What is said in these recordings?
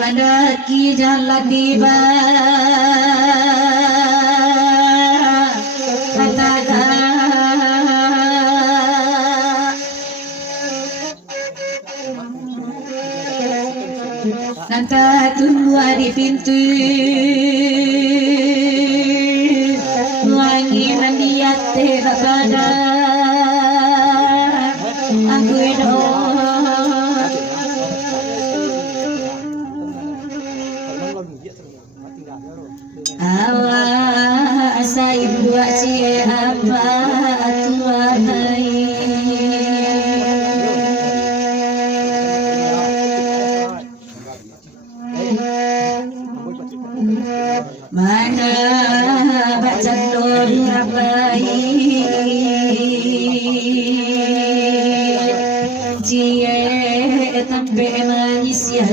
Mendaki jalan tiba Nanta tunggu di pintu wangi mendiate bapada aku do awa asa ibu cie apa tuan mana baca doa baik cie tambe manis ya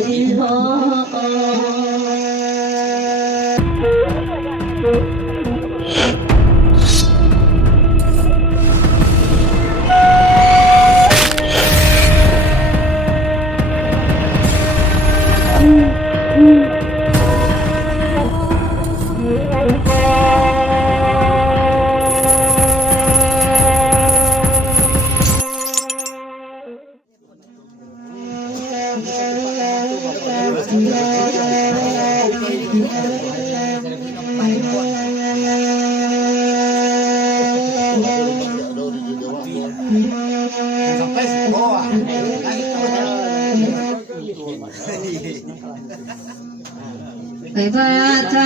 Bata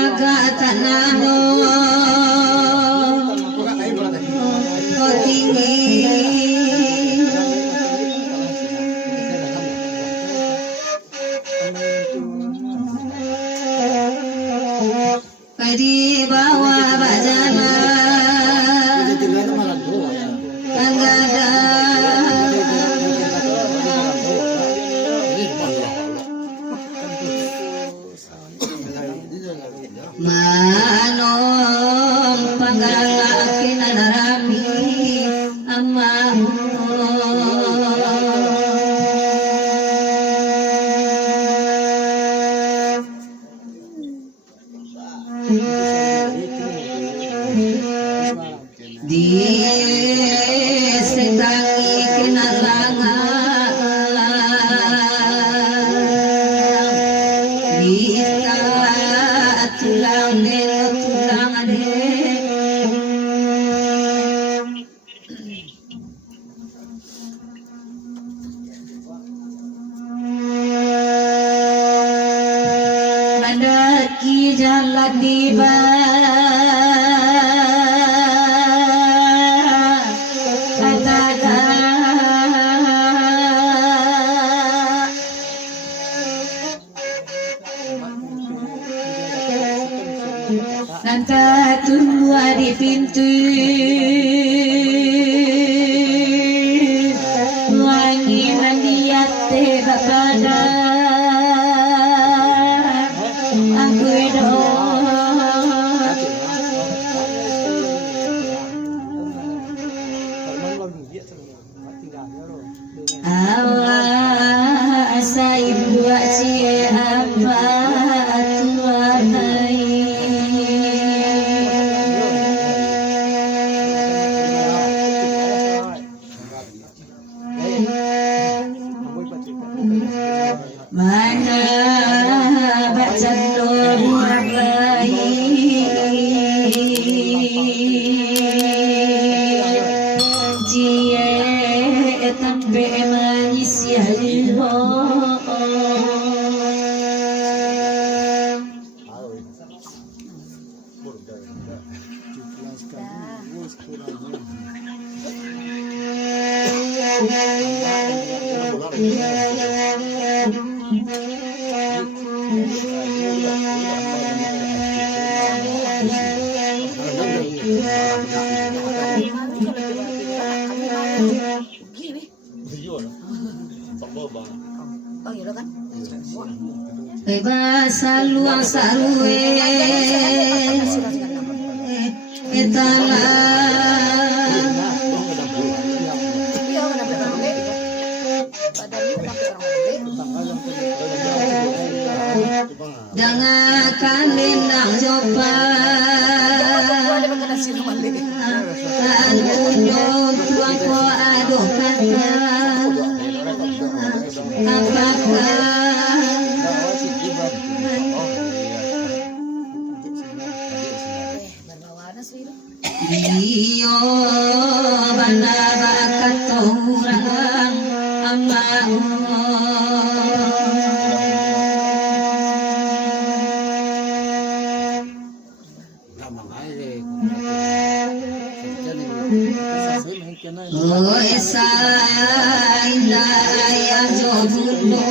tanano kau tinggi di bawah bajana kanggada manom panggalakin adarami amamu di setangi kenalangan di tulang tulang ade mendaki jalan tiba Nanta tunggu di pintu wangi mendiate bapada aku do awa asa ibu cie apa tuan mana baca doa baik cie tambe manis ya Bahasa luang sarue etala Dangakan lindang jopa An unjung tuang ko aduh kata Apakah Iyo bana bakat orang amau Oh esa ina ya jobulo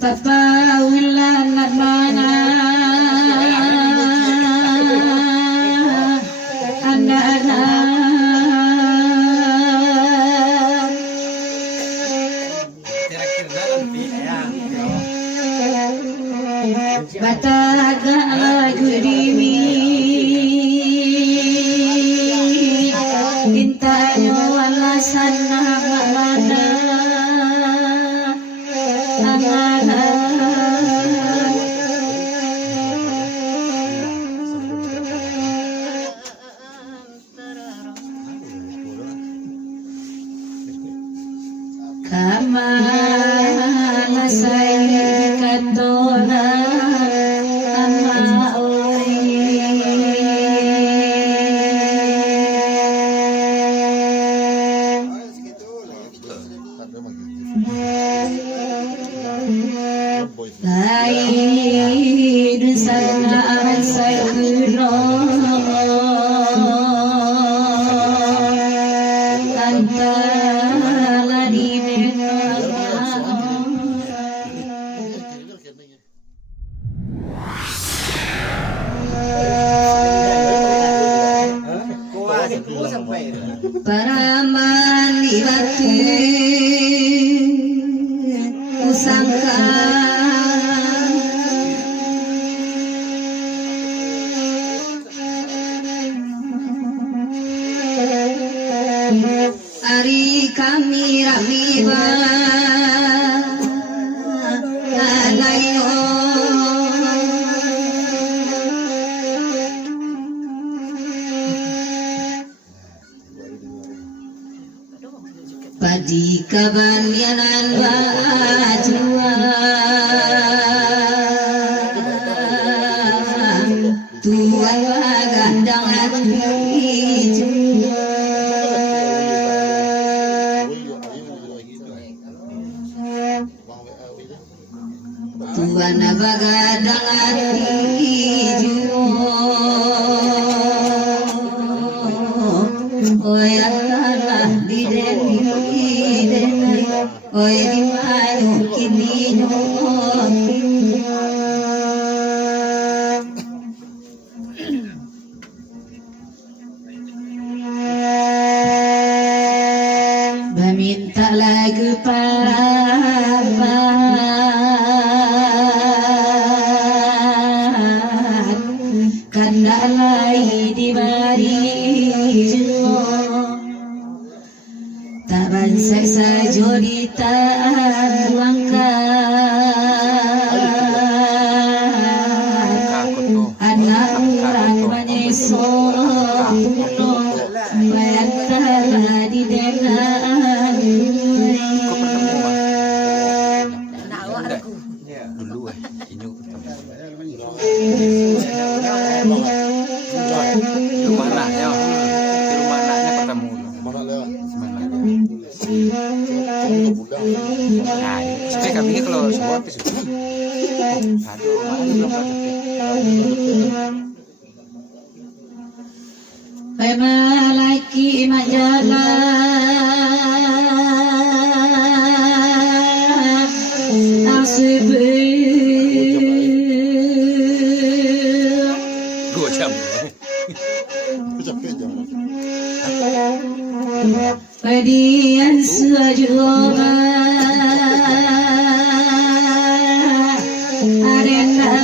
Papa wilan mana anak-anak bataga gurimi intanyo alasan mana Kamala say katona ama Lain sana say uno antara di Paraman ibatu usangka Ari kami ramiba alayo Padi kabanyanan bajua Tuan gandang hati Tuan bagadang hati Oyakalah di denai Oy di manu kini alai di mari taban seksa jodita buangkan anak orang menyeso bayar di denan dulu ini rumah anaknya di rumah anaknya ketemu nah supaya kambingnya kalau semua itu satu Malaki majala nasib 2 jam Pedian suajuma arena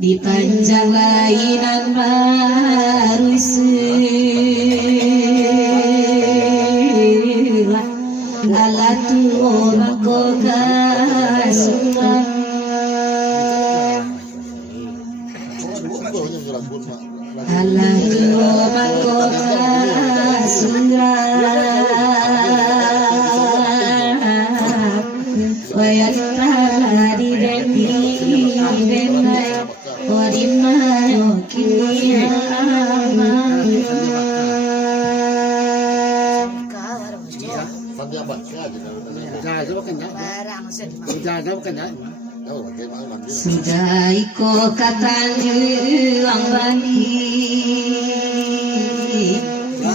di panjang lainan marusila ala tu orang koka sulam ala tu orang koka sulam wayat di deni denai wadimayo kiyama sudah iko katanya ang bani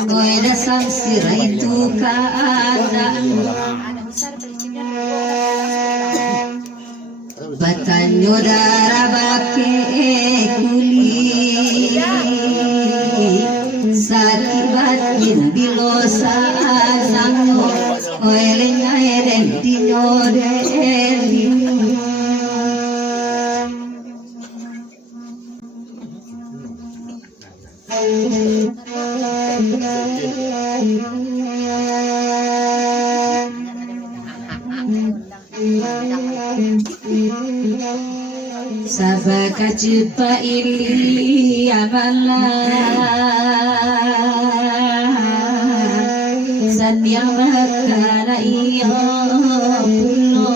koe dasang sira itu keadaan batanyo dara bake kuli sakibat bilosa zango koelenya eren tinyode Sabaka cepa ili amala Sanyang makana iyo pulo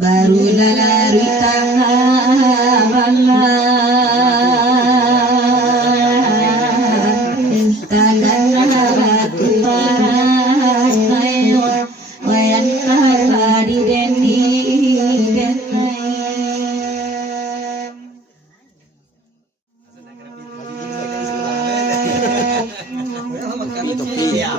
Baru lalari tangamala Tangan batu paras kayo Wayan di deni Kopi dia.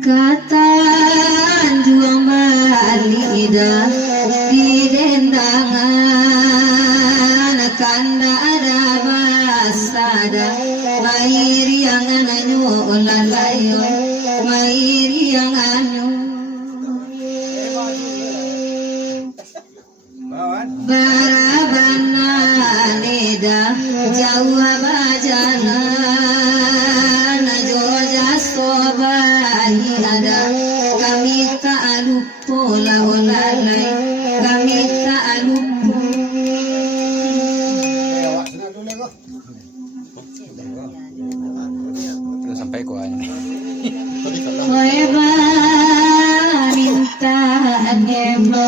Katan juang balida di dendangan kanda ada basada mairi yang ananyo olalayo mairi yang anu barabana neda jauh bajana sobahi ada kami tak lupa lalai kami tak lupa terus sampai kuahnya minta nema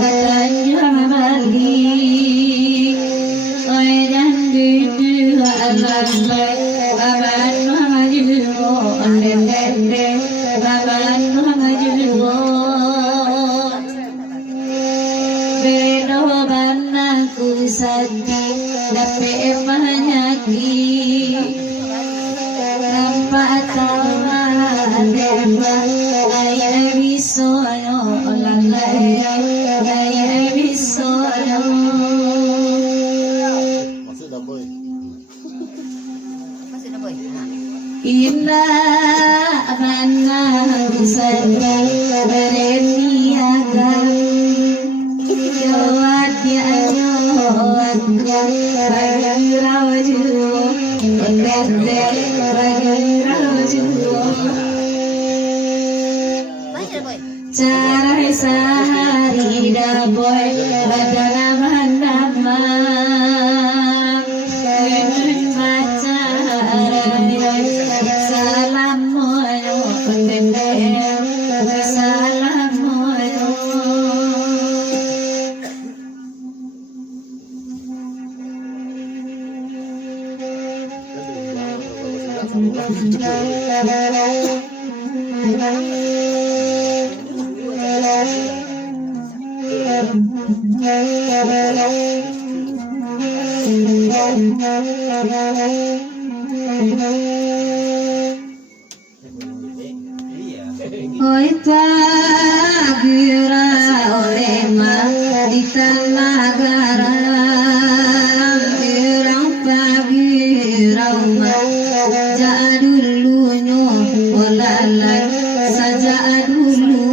katanya balik dan dua lalai baban maju ondende baban maju bedo banaku sedih dapat menyakiti nampak tawa dema ayah bisa cara sehari daboy badana bandama baca salam moyo tende salam moyo Oi pagira olema di tanah garam birang pagira uma jadulunyo olalai saja dulu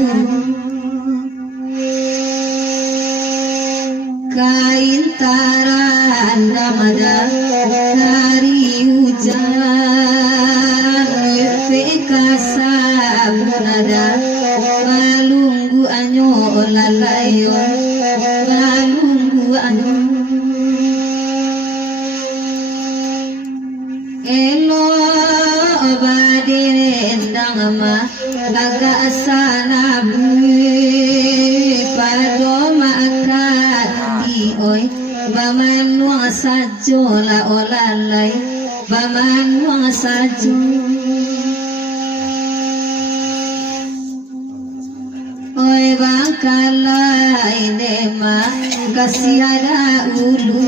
kain taran damada hari hujan pekasa bunada balunggu anyo olalayo balunggu anyo elo badendang ma baga asana pado makati oi baman wang sajo la olalai baman wang sajo oi bangkala inema kasih ada ulu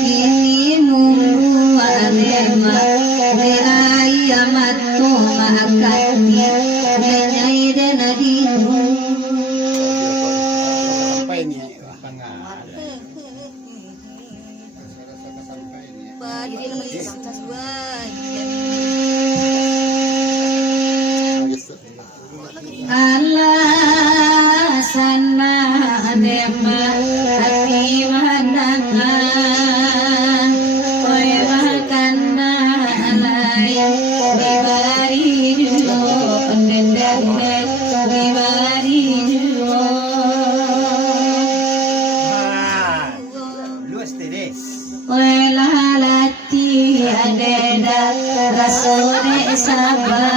kini mumu anema de ayamat to makati lenyai de nadimu Allah sana dema hati mandangan oi makana alai dibari juo pendendene dibari juo Luas tedes. oi lalati adeda rasone sabar